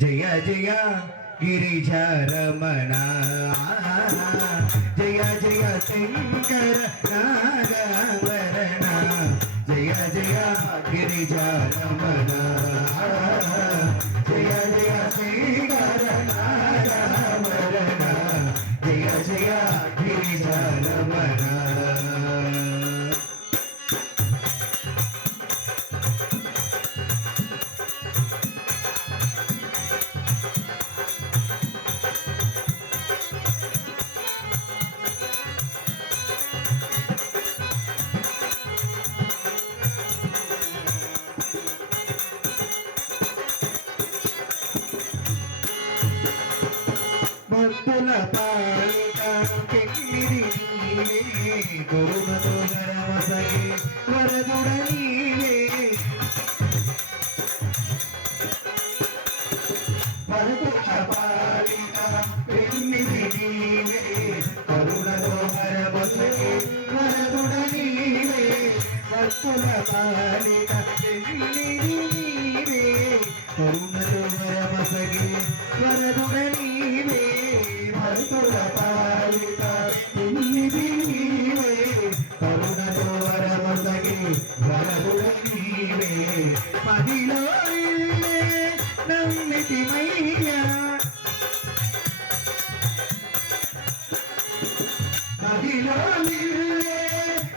జయ జయ గిరిజారమణ జయ జయ శంకర నాగవరణ జయ జయ గిరిజారమణ జయ జయ శంకర నాగవరణ జయ జయ గిరిజారమణ భక్తుల పాలిట పెన్నిది నీవే కరుణతో వరమసగే వరదుడ నీవే భక్తుల పాలిట పెన్నిది నీవే కరుణతో వరమసగే వరదుడ నీవే భక్తుల పాలిట పెన్నిది నీవే కరుణతో వరమసగే వరదుడ నీవే భక్తుల పాలిత నిన్నిది నీవే కరుణతో వరమసగే వరదుడ నీవే పదిలో ఇల్లే నమ్మితిమయ్యా పదిలో ఇల్లే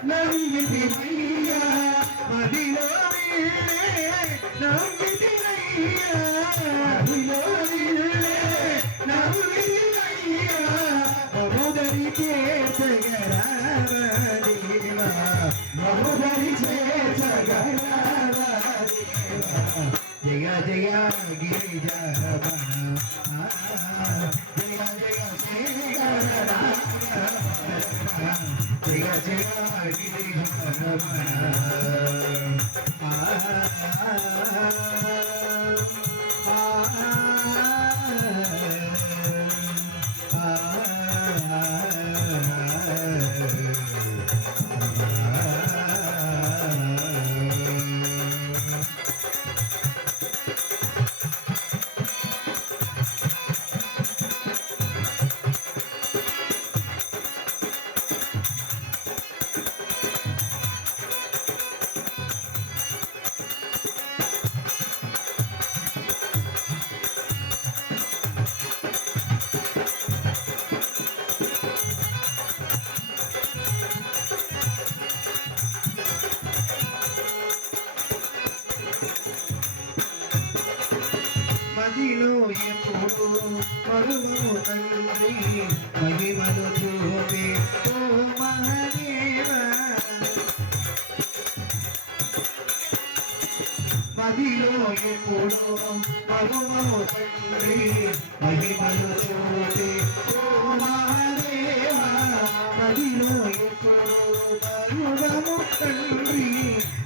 నమ్మితిమయ్యా పదిలో ఇల్లే నమ్మితిమయ్యా పదిలో ఇల్లే మహోదరి చేసగరావదేవా మహోదరి చేసగరావదేవా జయ జయ గిరిజారమణ జయ జయ శేఖర జయ జయ గిరిజారమణ మదిలో ఎప్పుడు పరువు తండ్రి మహిమలు చూపే ఓ మహదేవ మదిలో ఎప్పుడు పరువు తండ్రి మహిమలు చూపే ఓ మహదేవ మదిలో ఎప్పుడు పరువము తండ్రి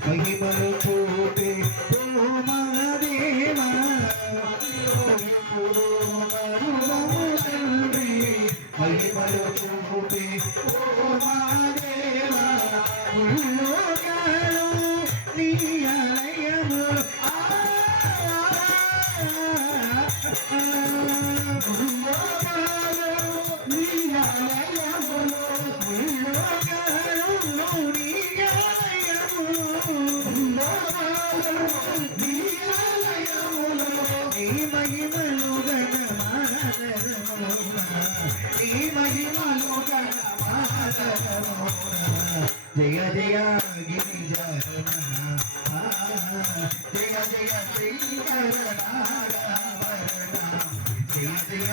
మహిమలు చూపే ఓ మహదేవ మహిమలు చూపి ఓ మహాదేవా ఉల్లోకాలు నీ ఆలయము ఉల్లోకాలు నీ ఆలయములు ఉల్లోకాలు నీ ఆలయము ఉల్లోకాలు నీ ఆలయములు నీ మహిమలు నీ మహిమలు జయ జయ గిరిజారమణ జయ జయ శ్రీకర నాగవరణ జయ జయ